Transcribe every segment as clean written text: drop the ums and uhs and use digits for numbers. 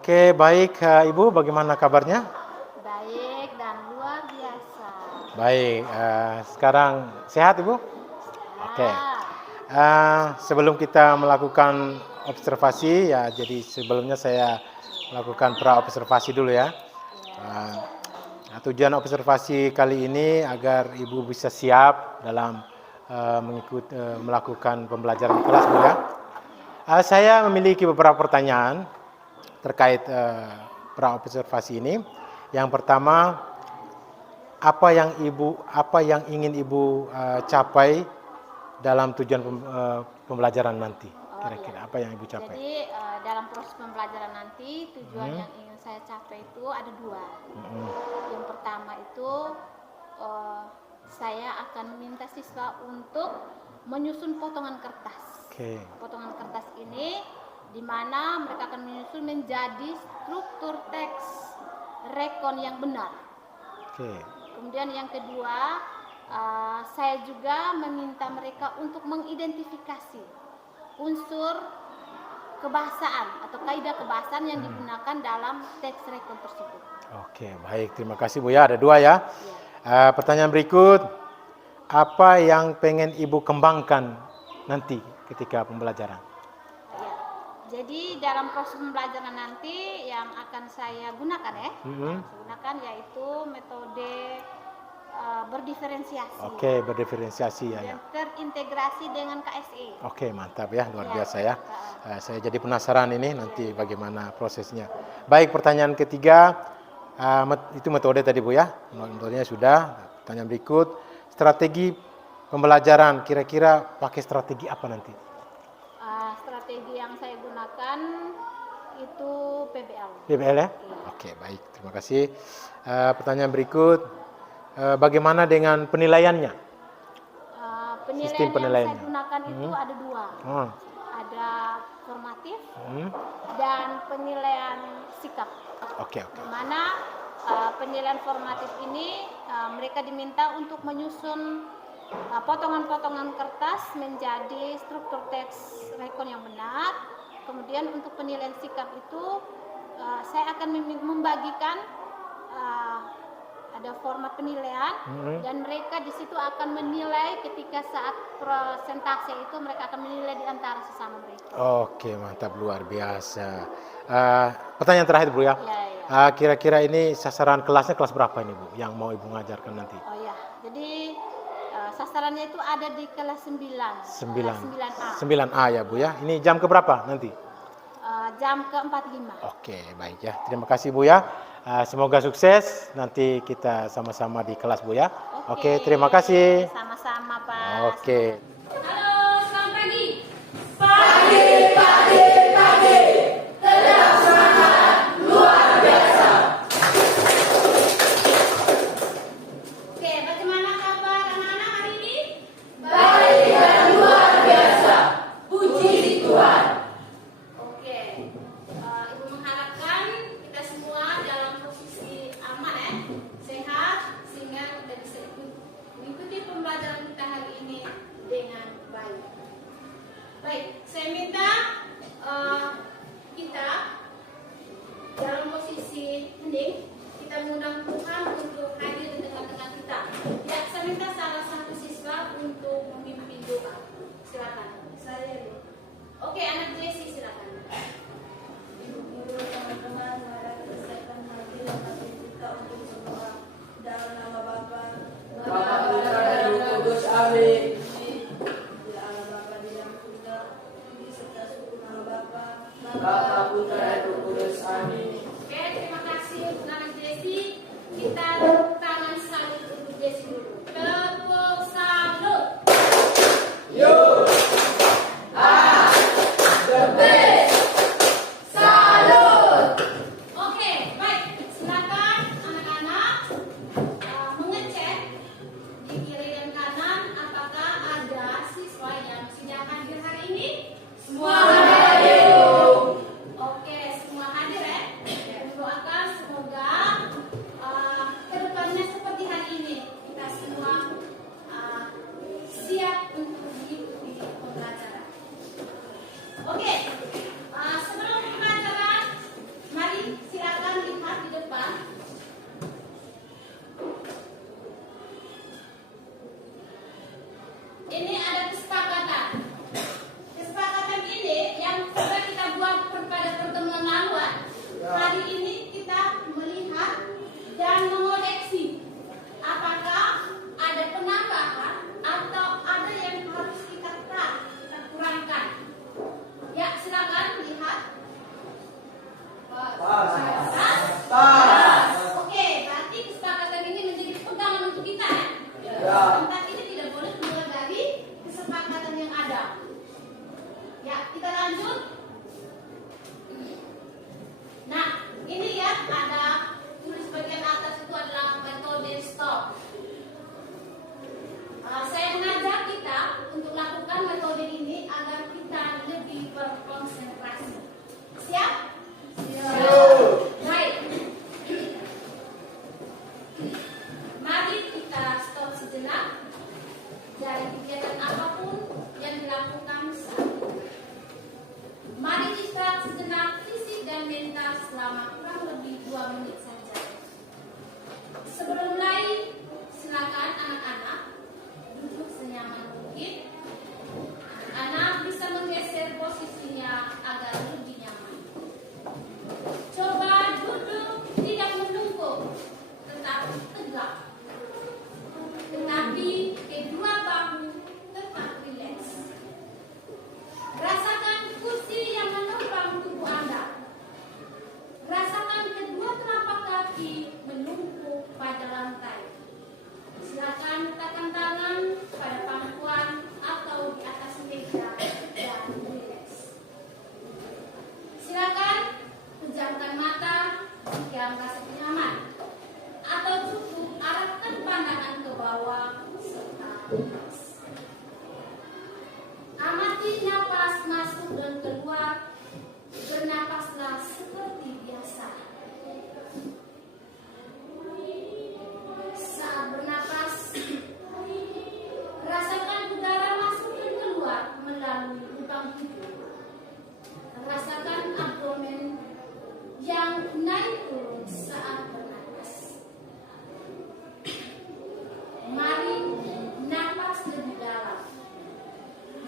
Oke, baik Ibu, bagaimana kabarnya? Baik dan luar biasa. Baik, sekarang sehat Ibu? Oke. Sebelum kita melakukan observasi ya, jadi sebelumnya saya lakukan pra-observasi dulu ya. Eh, Tujuan observasi kali ini agar Ibu bisa siap dalam melakukan pembelajaran di kelas Bu ya. Saya memiliki beberapa pertanyaan terkait pra-observasi ini. Yang pertama, apa yang ingin Ibu capai dalam tujuan pembelajaran nanti? Kira-kira apa yang Ibu capai? Jadi dalam proses pembelajaran nanti tujuan yang ingin saya capai itu ada dua. Yang pertama itu saya akan meminta siswa untuk menyusun potongan kertas. Oke. Potongan kertas ini di mana mereka akan menyusun menjadi struktur teks rekon yang benar. Oke. Kemudian yang kedua, saya juga meminta mereka untuk mengidentifikasi unsur kebahasaan atau kaidah kebahasaan yang digunakan dalam teks rekon tersebut. Oke, baik. Terima kasih Bu ya. Ada dua ya. Pertanyaan berikut, apa yang pengen Ibu kembangkan nanti ketika pembelajaran? Ya. Jadi dalam proses pembelajaran nanti yang akan saya gunakan yaitu metode berdiferensiasi. Oke, berdiferensiasi ya. Dan terintegrasi dengan KSE. Oke, mantap ya, luar biasa ya. Saya jadi penasaran ini nanti bagaimana prosesnya. Baik, pertanyaan ketiga, itu metode tadi Bu ya. Metodenya sudah. Pertanyaan berikut, strategi pembelajaran, kira-kira pakai strategi apa nanti? Strategi yang saya gunakan itu PBL. PBL ya? Oke, baik. Terima kasih. Pertanyaan berikut, bagaimana dengan penilaiannya? Penilaian yang saya gunakan itu ada dua. Ada formatif dan penilaian sikap. Oke. Di mana penilaian formatif ini mereka diminta untuk menyusun potongan-potongan kertas menjadi struktur teks rekon yang benar. Kemudian untuk penilaian sikap itu saya akan membagikan ada format penilaian dan mereka di situ akan menilai ketika saat presentasi itu mereka akan menilai di antara sesama mereka. Oke, mantap, luar biasa. Pertanyaan terakhir Bu ya. Kira-kira ini sasaran kelasnya kelas berapa ini Bu yang mau Ibu ngajarkan nanti? Oh ya, jadi sasarannya itu ada di kelas 9. 9A. 9A ya Bu ya. Ini jam keberapa nanti? Jam ke-45. Oke, baik ya. Terima kasih Bu ya. Semoga sukses. Nanti kita sama-sama di kelas Bu ya. Oke, terima kasih. Sama-sama Pak. Oke. Halo, selamat pagi. Pagi. Tetap semangat, luar biasa. Oke, bagaimana kabar anak-anak hari ini? Baik dan luar biasa. Puji Tuhan. Oke, Ibu mengharapkan kita semua dalam posisi aman sehat, sehingga kita bisa mengikuti pembelajaran kita hari ini dengan baik. Baik, saya minta kita dalam posisi hening, kita mengundang Tuhan untuk hadir di tengah-tengah kita. Ya, saya minta salah satu siswa untuk memimpin doa. Silakan. Saya. Oke, anak Jesse silakan. Teman-teman, mari kita siapkan hati dan hati kita untuk semua. Dalam nama Bapa, Putra dan Roh Kudus. Amin. Ya Allah Bapa di dalam surga, serta suku nama Bapa, Putra dan Roh Kudus. Amin. Oke, terima kasih untuk anak Jesse. selama kurang lebih 2 menit saja. Sebelum mulai, silakan anak-anak duduk senyaman mungkin. Anak bisa menggeser posisinya agar lebih nyaman. Coba duduk tidak melungkuk, tetap tegak. Tetapi kedua bahu tetap rileks. Rasakan kursi yang menopang tubuh Anda. Rasakan kedua telapak kaki menumpuk pada lantai. Silakan letakkan tangan pada pangkuan atau di atas meja dan rileks. Silakan pejamkan mata jika merasa nyaman, atau cukup arahkan pandangan ke bawah serta rileks. Amati napas masuk dan keluar. Bernapaslah seperti biasa. Saat bernapas, rasakan udara masuk dan keluar melalui lubang hidung. Rasakan abdomen yang naik turun saat bernapas. Mari napas lebih dalam.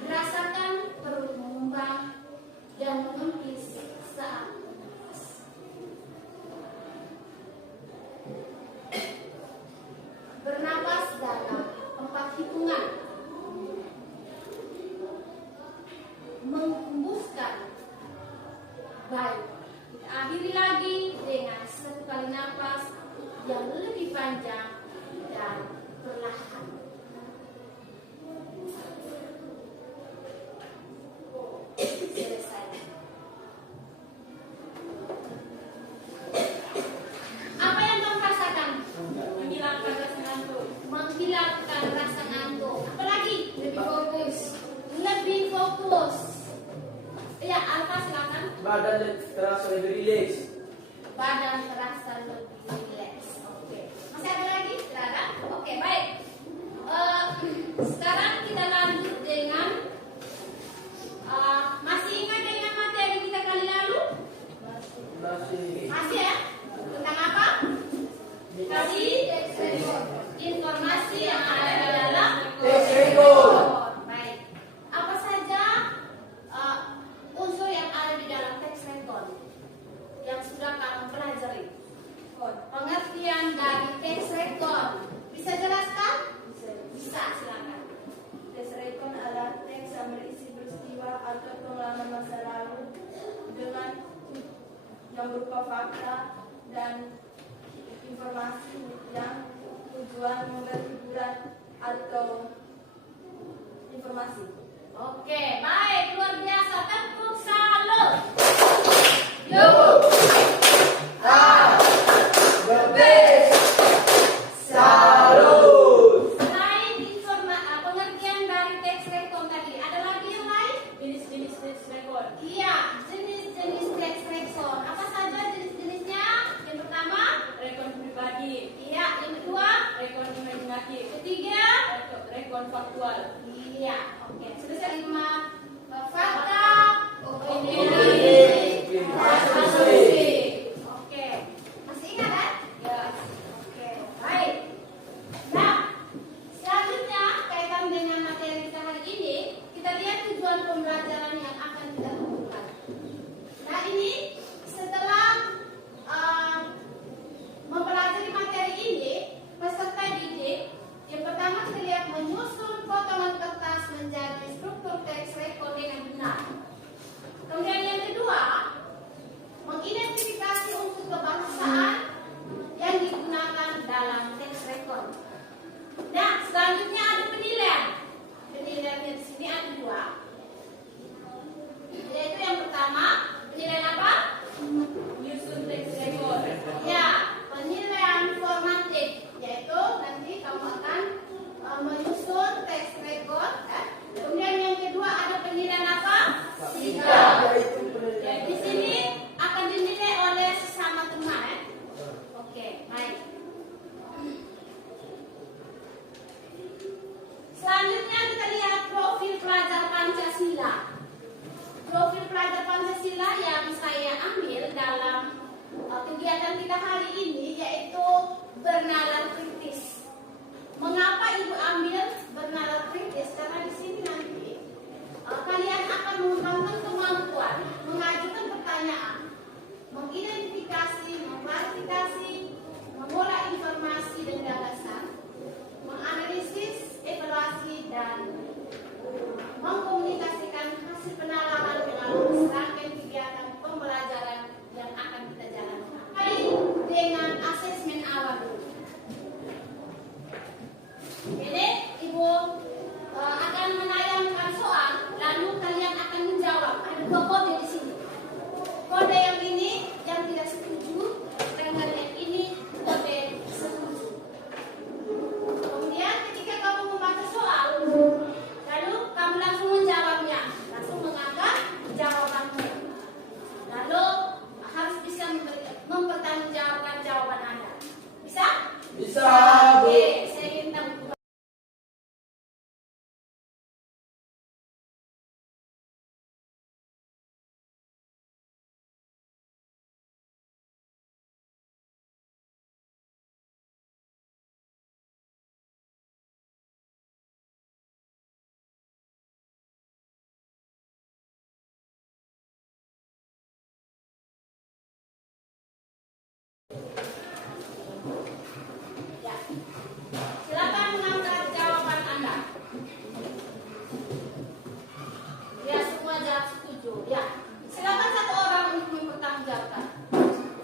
Rasakan perut mengembang dan mengempis saat bernapas. Bernapas dalam 4 hitungan. Menghembuskan. Baik. Kita akhiri lagi dengan 1 kali napas yang lebih panjang dan perlahan. Selesai. Apa yang kamu rasakan? Menghilangkan rasa ngantuk. Menghilangkan rasa ngantuk. Apa lagi? Lebih fokus. Lebih fokus. Ya, Alfa silakan. Badan terasa lebih rileks. Badan terasa lebih rileks. Oke. Masih ada lagi? Tidak ada? Oke, baik. Sekarang kita lanjut dengan masih ingat dengan materi kita kali lalu? Masih ya? Tentang apa? Kasih informasi yang ada di dalam Teks rekon. Baik. Apa saja unsur yang ada di dalam teks rekon yang sudah kamu pelajari? Pengertian dari teks rekon. Bisa jelaskan? Bisa, silakan. Teks rekon adalah teks yang berisi peristiwa atau pengalaman masa lalu dengan yang berupa fakta dan informasi yang tujuan memberi hiburan atau informasi. Oke, baik, luar biasa. Tepuk salut. Salut. Selain pengertian dari teks rekon tadi, ada lagi yang lain? Jenis-jenis teks rekon. Iya, jenis-jenis teks rekon. Apa saja jenis-jenisnya? Yang pertama, Rekon pribadi, iya. Yang kedua, rekon imajinatif, ketiga, rekon faktual. iya. Oke, sudah 5 fakta, opini, asumsi. Oke, masih ingat kan? Ya, Oke, baik. Nah, selanjutnya kaitan dengan materi kita hari ini, kita lihat tujuan pembelajaran yang akan kita lakukan. Nah, ini setelah mempelajari materi ini, peserta didik yang pertama kita lihat menyusun potongan kertas menjadi struktur teks rekon visi dan gagasan, menganalisis, evaluasi, dan mengkomunikasikan hasil penalaran melalui serangkaian kegiatan pembelajaran yang akan kita jalankan. Baik, dengan asesmen awal dulu. Ini Ibu akan menayangkan soal, lalu kalian akan menjawab. Ada dua kode di sini. Kode yang ini yang tidak setuju, dengan yang ini kode setuju. Kemudian ketika kamu membaca soal, lalu kamu langsung menjawabnya, langsung mengangkat jawabanmu. Lalu harus bisa mempertanggungjawabkan jawaban Anda. Bisa? Bisa, Bu. Oke, saya minta untuk ya. Silakan mengangkat jawaban Anda. Ya, semua jawab setuju. Ya. Silakan satu orang untuk mempertanggungjawabkan.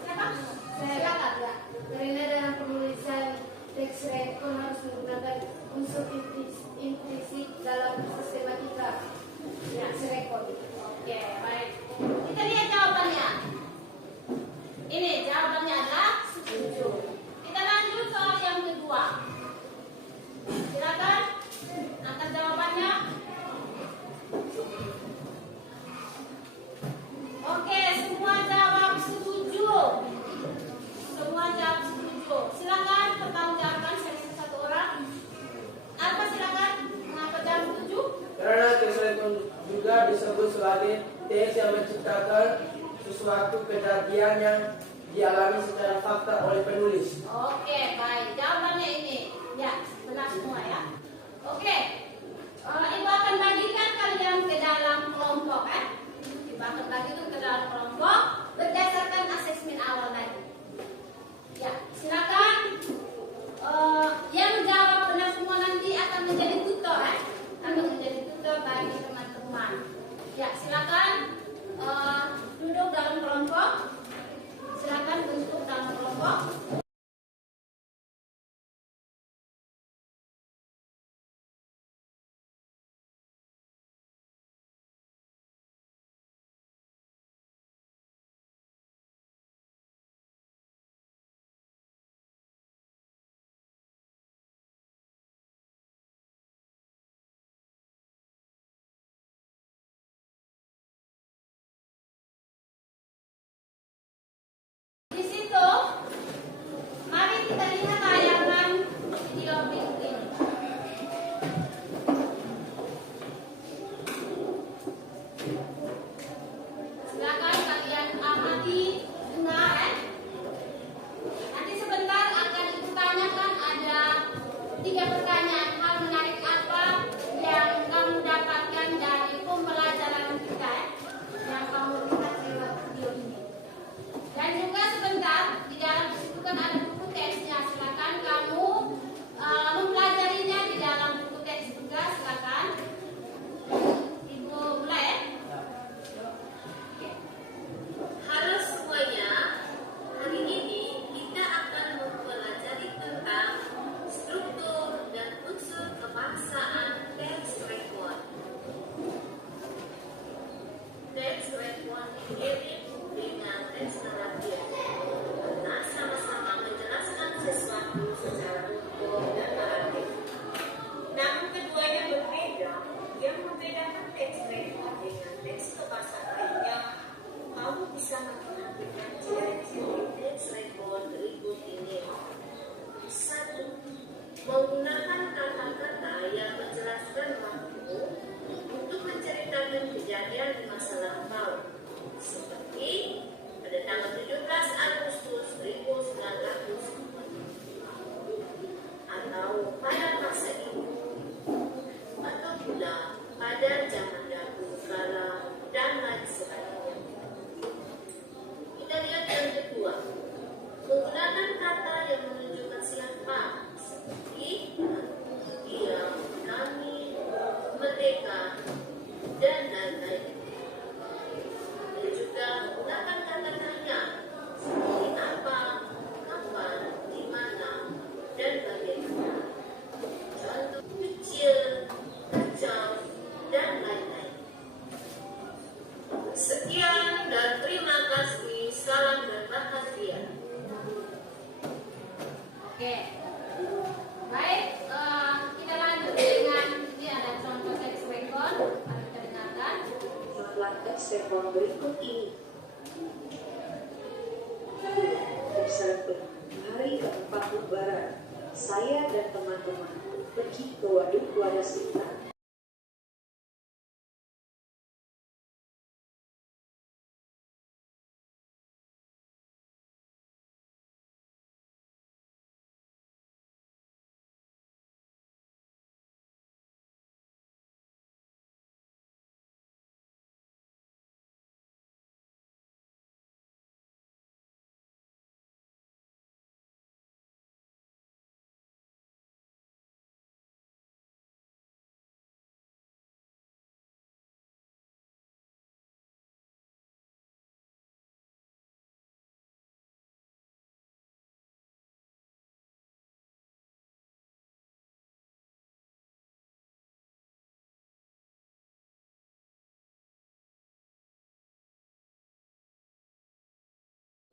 Silakan. Silakan ya. Karena dalam penulisan teks rekon harus menggunakan unsur implisit dalam sistematika rekon. Oke, baik. Kita lihat jawabannya. Ini jawabannya adalah setuju. Kita lanjut soal yang kedua. Silakan angkat jawabannya. Oke, semua jawab setuju. Semua jawab setuju. Silakan pertanggungjawabkan satu orang. Apa silakan mengapa jawab setuju? Karena teks rekon juga disebut sebagai teks yang menciptakan sesuatu kejadian yang dialami secara fakta oleh penulis. Oke, baik. Jawabannya ini. Ya, benar semua ya. Oke. Ibu akan bagikan kalian ke dalam kelompok Ibu akan bagikan ke dalam kelompok berdasarkan asesmen awal tadi. Ya, silakan. Yang menjawab benar semua nanti akan menjadi tutor akan menjadi tutor bagi teman-teman. Ya, silakan duduk dalam kelompok. Silakan bentuk dalam kelompok. Di situ, mari kita lihat tayangan video berikut ini. Silakan kalian amati, dengar. Nanti sebentar akan Ibu tanyakan, ada 3 pertanyaan. Hal menarik apa yang kamu dapatkan dari pembelajaran kita yang kamu lihat lewat video ini. Dan juga sebentar di dalam situ kan ada buku teksnya. Silakan kamu mempelajarinya di dalam buku teks juga. Silakan. Ibu mulai. Oke. Halo semuanya, hari ini kita akan mempelajari tentang struktur dan unsur kebangsaan teks rekon. Teks rekon mirip dengan teks naratif karena sama-sama menjelaskan sesuatu secara utuh dan naratif. Namun keduanya berbeda. Yang membedakan teks rekon dengan teks kebahasa lainnya, kamu bisa memperhatikan ciri-ciri teks rekon berikut ini. 1. Menggunakan kata-kata yang menjelaskan waktu untuk menceritakan kejadian di masa lampau, seperti pada tanggal 17 Agustus 1940 atau pada masa itu, atau pula pada zaman dahulu kala dan Desember, hari keempat Lebaran, saya dan teman-teman pergi ke Waduk Wadasita.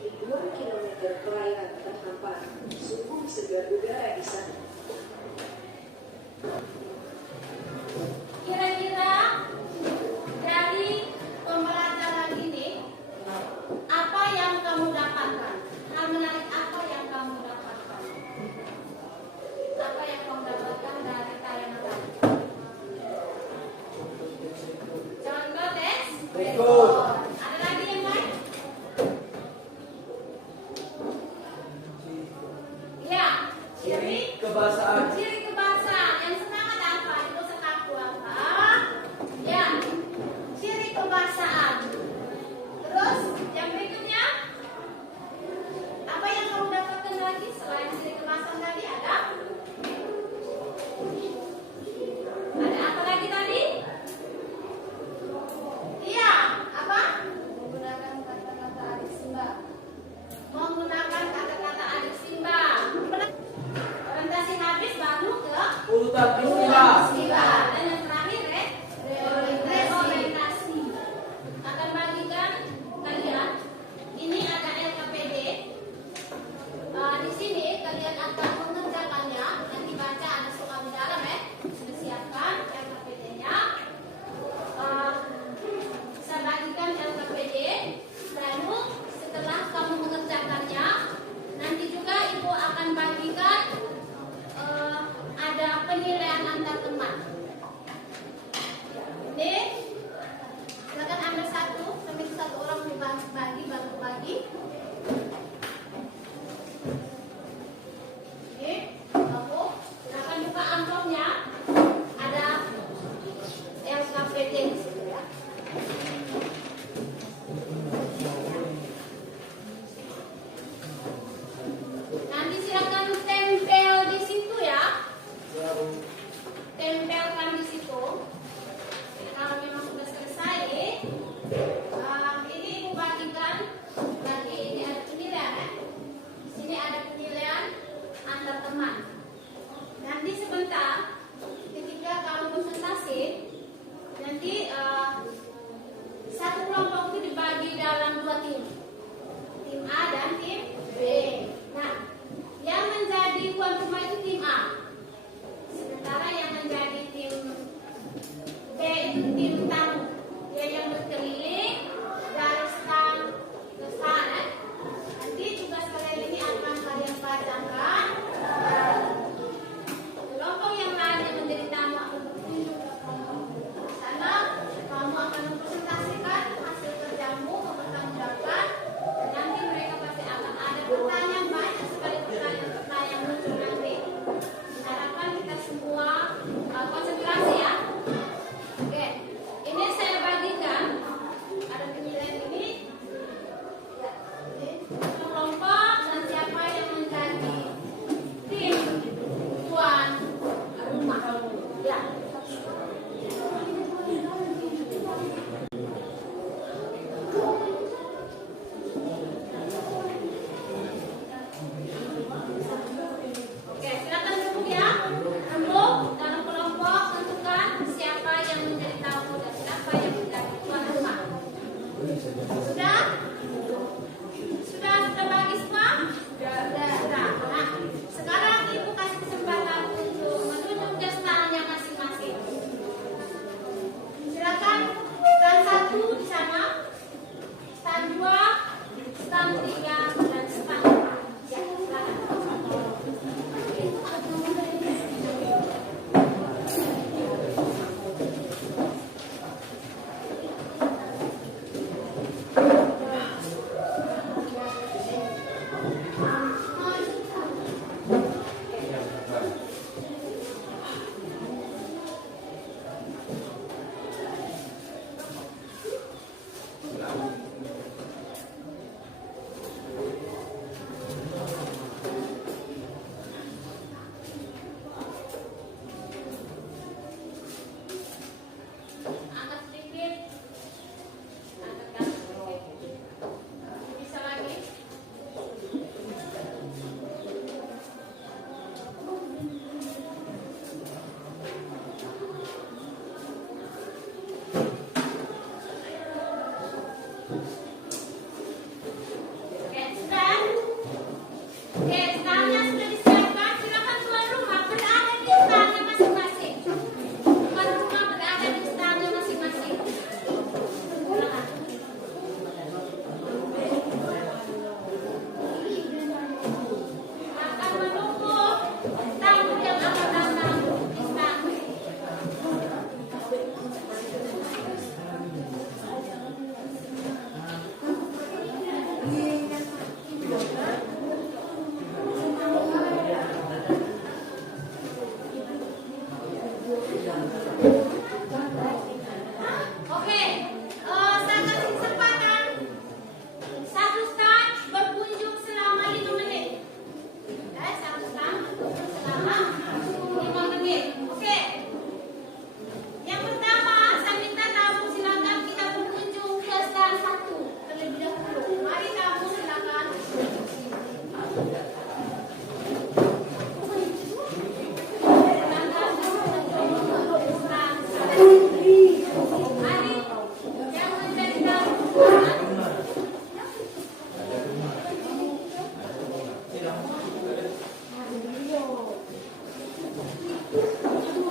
Ribuan kilometer perairan terhampar, sungguh segar udara di sana. Kira-kira dari pembelajaran ini, apa yang kamu dapatkan? Hal menarik apa yang kamu dapatkan? Apa yang kamu dapatkan dari tayangan tadi? Contoh teks. Berikut. Ada lagi yang lain? Ya, Ciri kebahasaan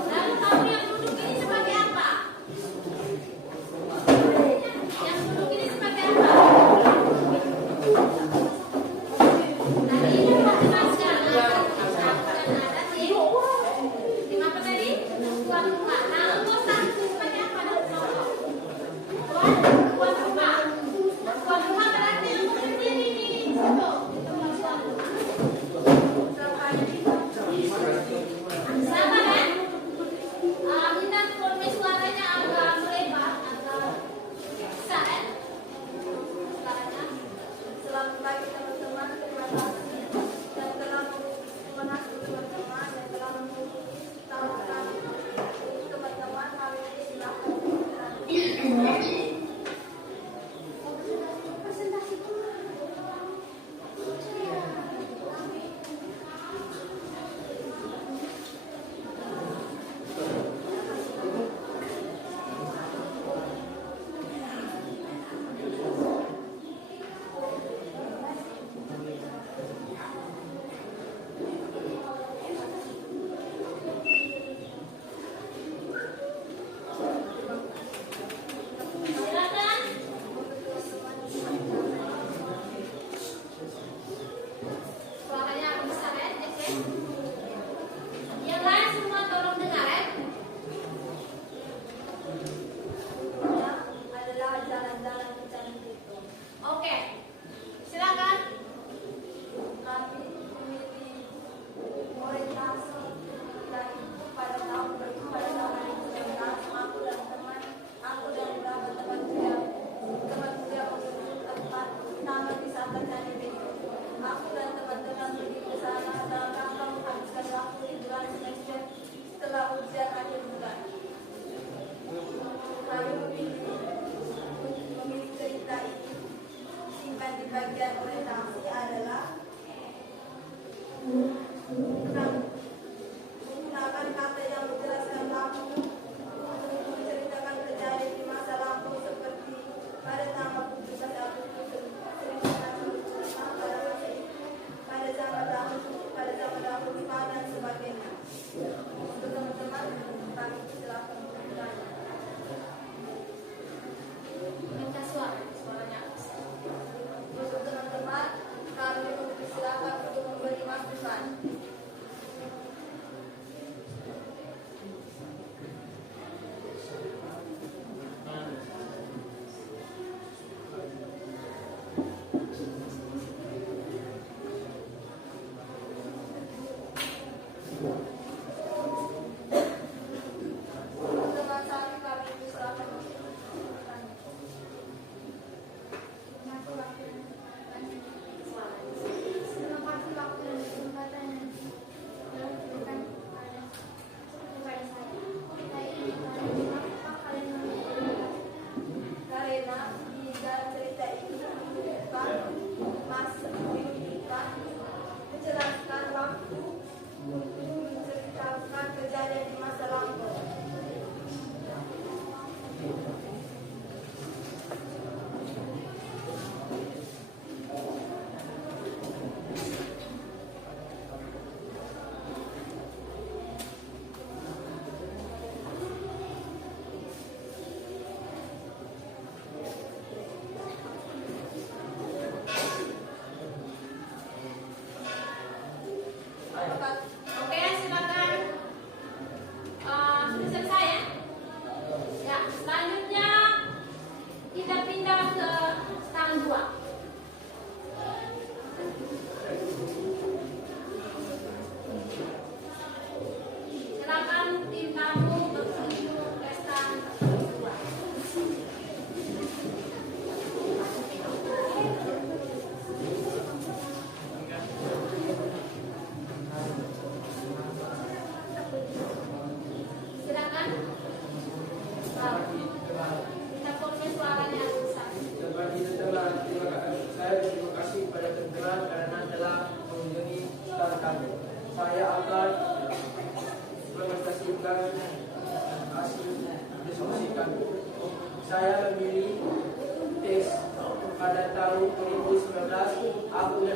Lalu kamu yang duduk ini sebagai apa? Yang duduk ini sebagai apa? Nah, ini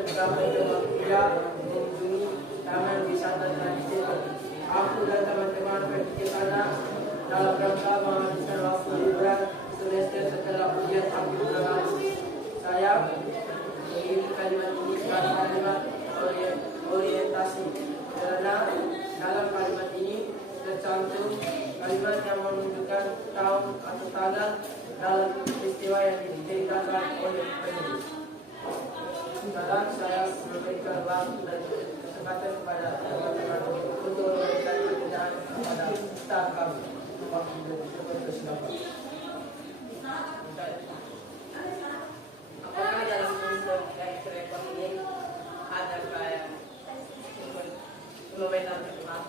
telah mencoba pula mengunjungi taman wisata tradisional. Aku dan teman-teman pergi ke sana dalam rangka menghabiskan waktu liburan semester setelah ujian akhir bulan. Saya mengirim kalimat ini sebagai kalimat orientasi karena dalam kalimat ini tercantum kalimat yang menunjukkan tahun atau tanggal dalam peristiwa yang diceritakan oleh penulis. Sekarang saya memberikan waktu dan kesempatan kepada teman-teman untuk memberikan pertanyaan kepada staf kami. Waktu itu silakan. Apakah dalam unsur rekor ini ada kayak fenomena terkenal?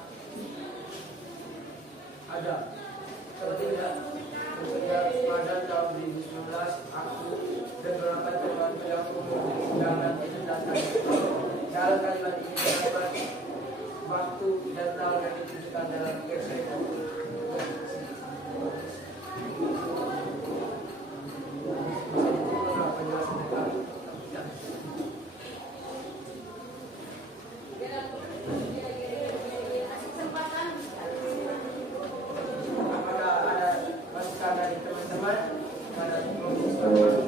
Ada. Seperti pada tahun 2019 aku dan beberapa teman yang undangan itu datang. Dalam kalimat ini terdapat waktu dan tahun yang ditunjukkan dalam keseimbangan. Apakah ada masukan dari teman-teman pada program?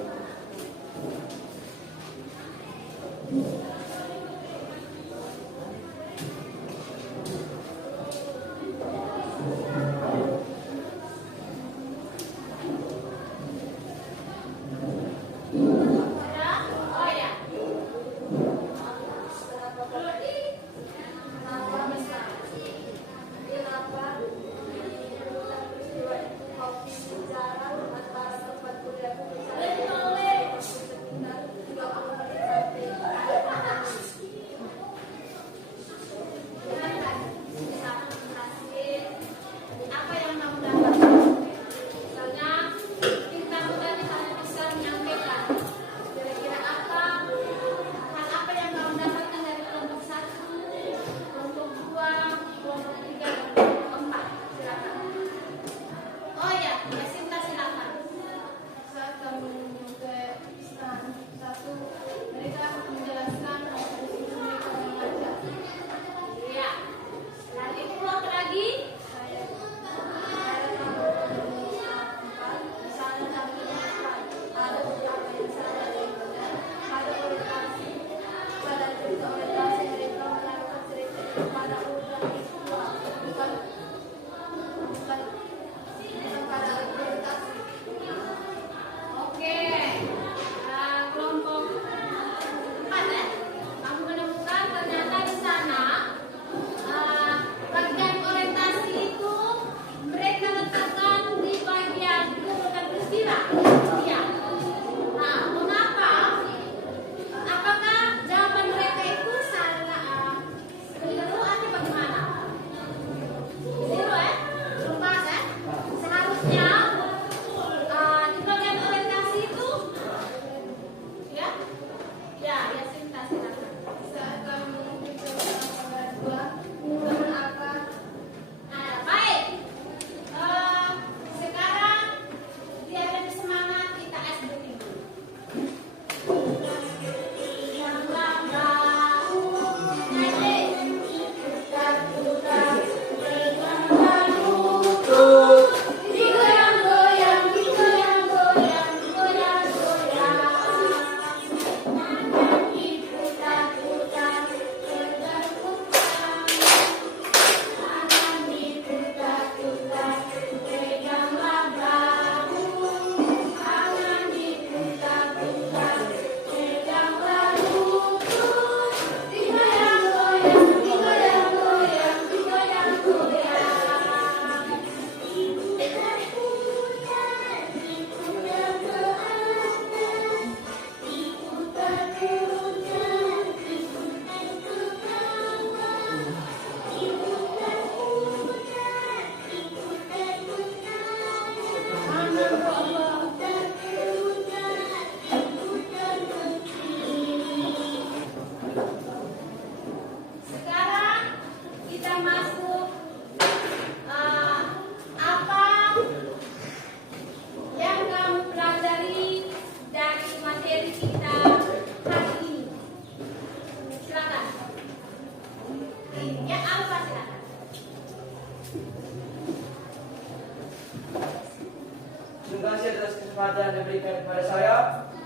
kesempatan yang diberikan kepada saya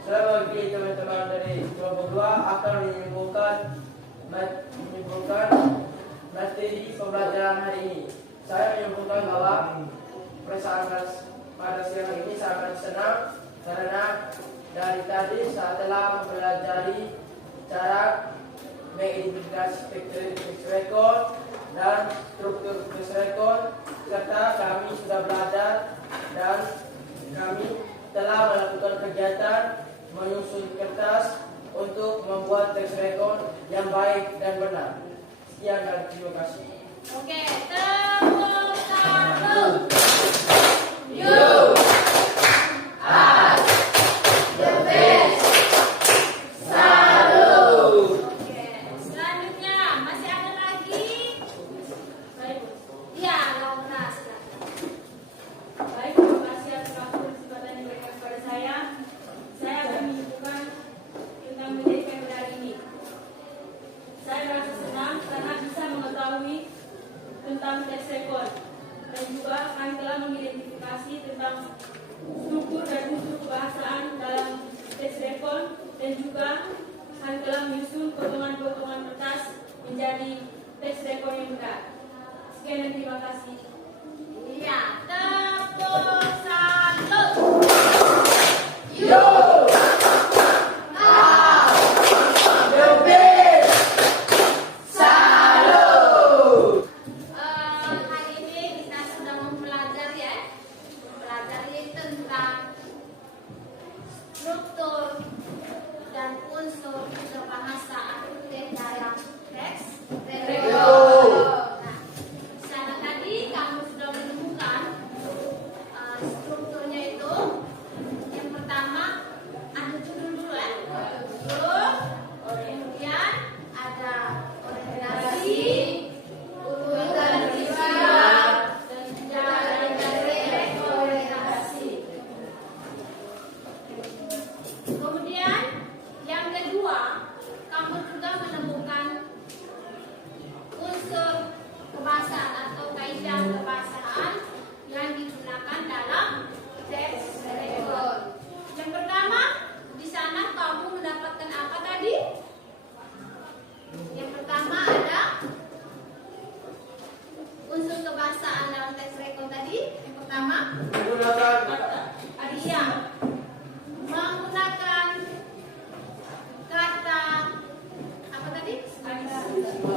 mewakili teman-teman dari kelompok 2 akan menyimpulkan materi pembelajaran hari ini. Saya menyimpulkan bahwa perasaan pada siang ini sangat senang karena dari tadi saya telah mempelajari cara mengidentifikasi text record dan struktur text record, serta kami sudah belajar dan kami telah melakukan kegiatan menyusun kertas untuk membuat text record yang baik dan benar. Sekian dan terima kasih. Oke, tepuk tangan. Oke, selanjutnya masih ada lagi? Baik, iya, Laura, silakan. Baik, terima kasih atas waktu dan kesempatan yang diberikan kepada saya. Saya akan menyebutkan tentang materi PMD hari ini. Saya merasa senang karena bisa mengetahui tentang text record dan juga kami telah mengidentifikasi tentang struktur dan unsur kebahasaan dalam text record dan juga kami telah menyusun potongan-potongan kertas menjadi text record yang benar. Sekian dan terima kasih. Iya, tepuk satu. Hari ini kita sudah mempelajari tentang struktur dan unsur kebahasaan dalam teks record. Nah, di sana tadi kamu sudah menemukan strukturnya itu. Yang pertama ada judul dulu ya. Judul, kemudian ada orientasi, urutan peristiwa, dan juga rekomendasi. Kemudian yang kedua, kamu juga menemukan unsur kebahasaan atau kaidah kebahasaan yang digunakan dalam teks record. Yang pertama, di sana kamu mendapatkan apa tadi? Yang pertama ada unsur kebahasaan dalam teks record tadi. Yang pertama, iya, menggunakan kata apa tadi?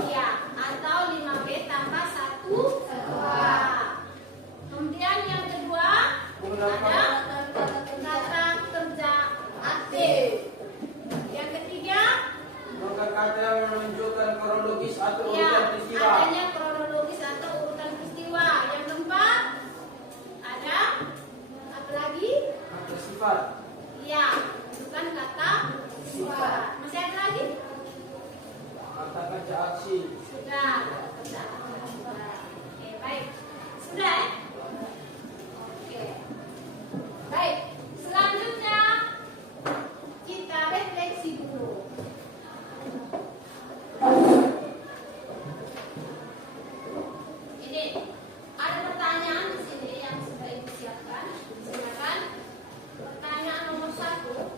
Iya, atau 5B tambah 1 Kemudian yang kedua ada kata kerja aktif. Yang ketiga, Kata yang menunjukkan kronologis atau ya, urutan peristiwa. adanya kronologis atau urutan peristiwa. Yang keempat ada apa lagi? Kata sifat. Ya, bukan kata sifat. Masih ada lagi? Kata kerja aksi. Sudah, kata kerja. Oke, baik. Sudah ya? Oke. Baik, selanjutnya kita refleksi dulu. Ini ada pertanyaan di sini yang sudah Ibu siapkan. Silakan. Pertanyaan nomor 1.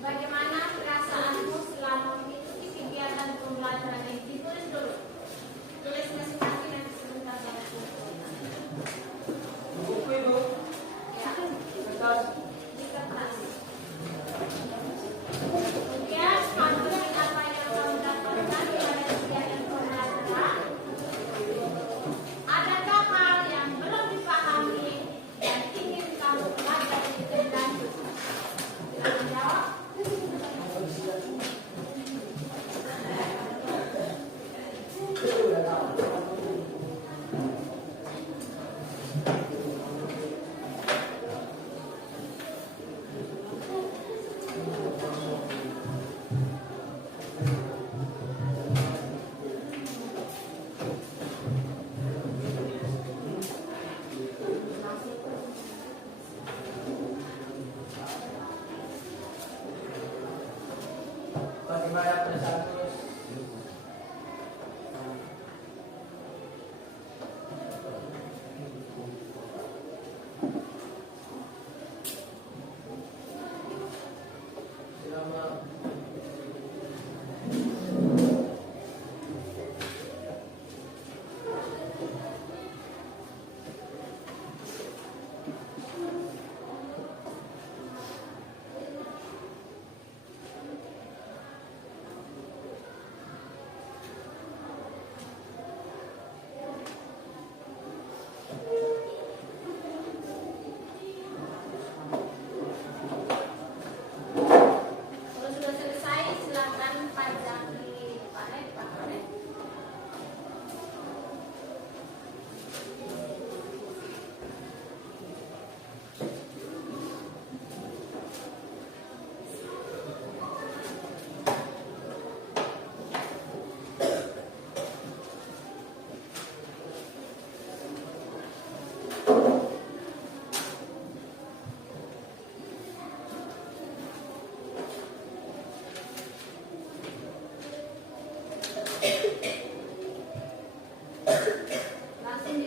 Bagaimana perasaanmu selama mengikuti kegiatan pembelajaran yang ditulis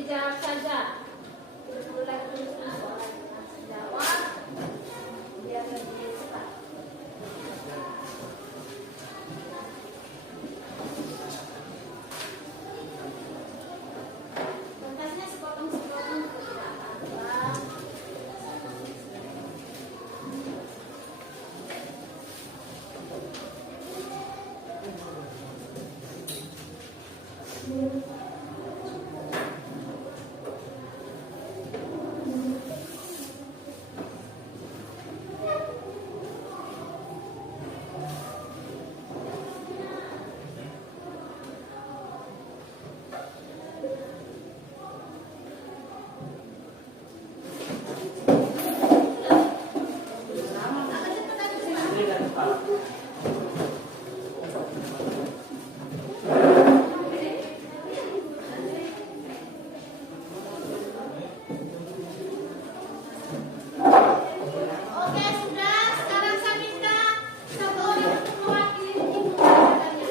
dijawab saja. Mulai tulis soal jawab. Biar lebih cepat. Kertasnya sepotong-sepotong tidak apa-apa. Oke, sudah. Sekarang saya minta satu orang untuk mewakili ibu pelajarannya.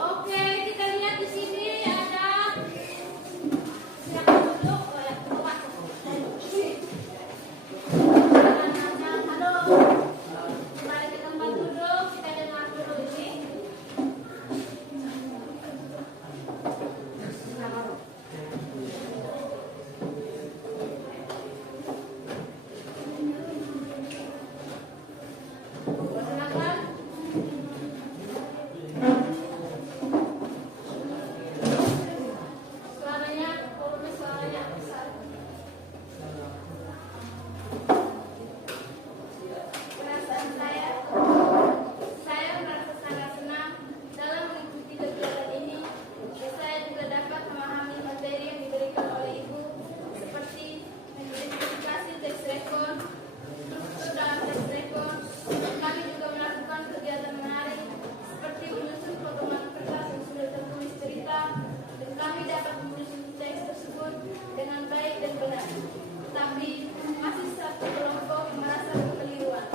Oke, kita lihat di sini ada siapa duduk? Oh ya, keluar. Halo. Kembali ke tempat duduk. Kita dengar dulu ini. Silakan. Suaranya, volume suaranya besar. Perasaan saya merasa sangat senang dalam mengikuti kegiatan ini. Saya juga dapat memahami materi yang diberikan oleh Ibu, seperti identifikasi teks rekon, struktur dalam teks rekon. Kami juga melakukan kegiatan menarik, seperti menyusun potongan kertas yang sudah tertulis cerita, dan kami dapat menyusun teks tersebut dengan baik dan benar. Tapi masih satu kelompok merasa kekeliruan.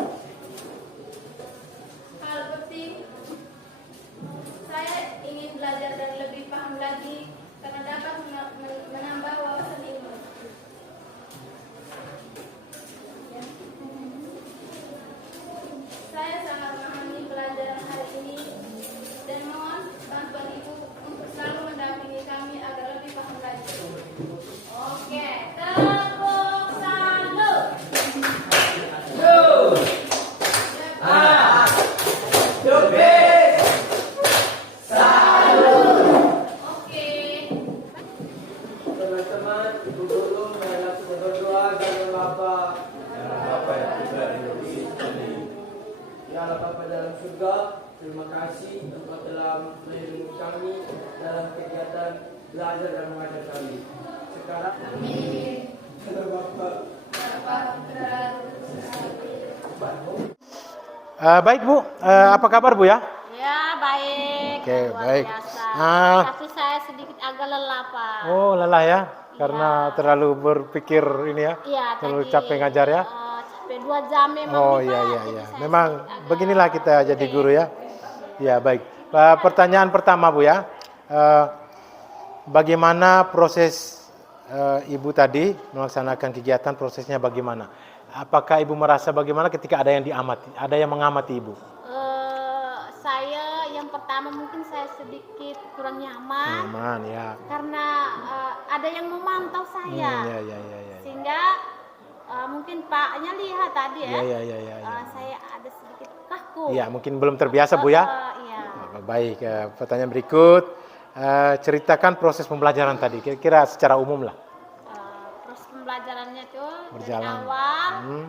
Hal penting, saya ingin belajar dan lebih paham lagi karena dapat menambah wawasan ilmu. Saya sangat memahami pelajaran hari ini dan mohon bantuan Ibu untuk selalu mendampingi kami agar lebih paham lagi. Oke, tepuk salut. Oke. Teman-teman, ibu guru marilah kita berdoa kepada Bapa. Ya Allah Bapa dalam surga, terima kasih Engkau telah melindungi kami dalam kegiatan belajar dan mengajar kami. Sekarang, ya Bapa. Baik Bu, apa kabar Bu ya? Ya, baik. Oke, Luar baik. biasa. Ah. Tapi saya sedikit agak lelah, Pak. Oh lelah ya, karena terlalu berpikir ini ya, Iya, terlalu tadi, capek ngajar ya. Capek 2 jam memang. Oh nih, iya Pak. iya Jadi iya, saya memang sedikit agak beginilah kita jadi capek. guru ya. Ya baik. Pertanyaan pertama Bu ya, bagaimana proses Ibu tadi melaksanakan kegiatan, prosesnya bagaimana? Apakah Ibu merasa bagaimana ketika ada yang diamati, ada yang mengamati Ibu? Saya yang pertama mungkin saya sedikit kurang nyaman Aman ya. karena ada yang memantau saya. Ya ya ya ya. Sehingga mungkin Paknya lihat tadi ya. Ya ya ya ya. Saya ada sedikit kaku. Iya, mungkin belum terbiasa Bu ya. Iya. Baik, pertanyaan berikut. Ceritakan proses pembelajaran tadi, kira-kira secara umum lah. Proses pembelajarannya tuh Berjalan. dari awal Hmm,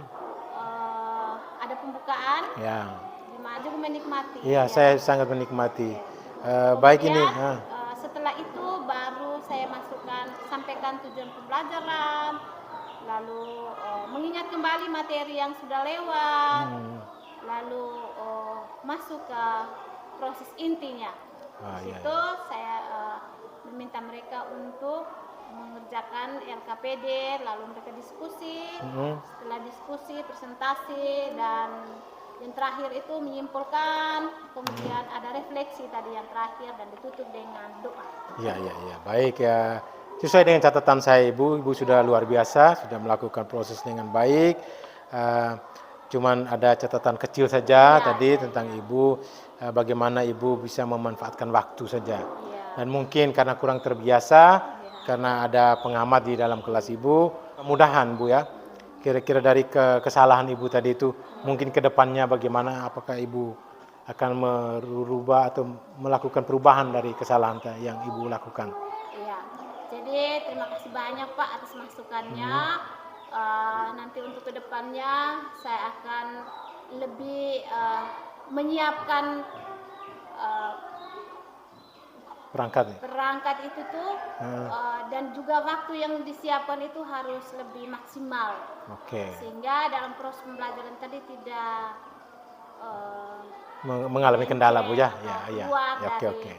ada pembukaan, ya. juga menikmati. Iya, ya. saya sangat menikmati. Baik ini. Kemudian, setelah itu baru saya masukkan, sampaikan tujuan pembelajaran, lalu mengingat kembali materi yang sudah lewat, lalu masuk ke proses intinya. Di Iya, situ saya meminta mereka untuk mengerjakan LKPD, lalu mereka diskusi. Setelah diskusi, presentasi, dan yang terakhir itu menyimpulkan, kemudian ada refleksi tadi yang terakhir dan ditutup dengan doa. Iya. Baik ya. Sesuai dengan catatan saya Ibu sudah luar biasa, sudah melakukan proses dengan baik. Cuman ada catatan kecil saja tadi tentang Ibu, bagaimana Ibu bisa memanfaatkan waktu saja. Dan mungkin karena kurang terbiasa, karena ada pengamat di dalam kelas Ibu, mudahan Bu ya, kira-kira dari kesalahan Ibu tadi itu, mungkin ke depannya bagaimana, apakah Ibu akan merubah atau melakukan perubahan dari kesalahan yang Ibu lakukan. Iya, jadi terima kasih banyak Pak atas masukannya. Nanti untuk kedepannya saya akan lebih menyiapkan perangkat itu tuh dan juga waktu yang disiapkan itu harus lebih maksimal. Sehingga dalam proses pembelajaran tadi tidak mengalami kendala Bu ya. Oke.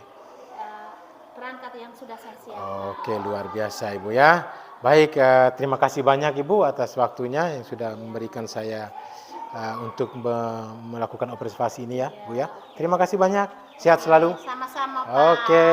Perangkat yang sudah saya siapkan. Oke, luar biasa Ibu ya. Baik, terima kasih banyak Ibu atas waktunya yang sudah memberikan saya untuk melakukan observasi ini ya Bu ya. Terima kasih banyak. Sehat selalu. Sama-sama Pak. Oke.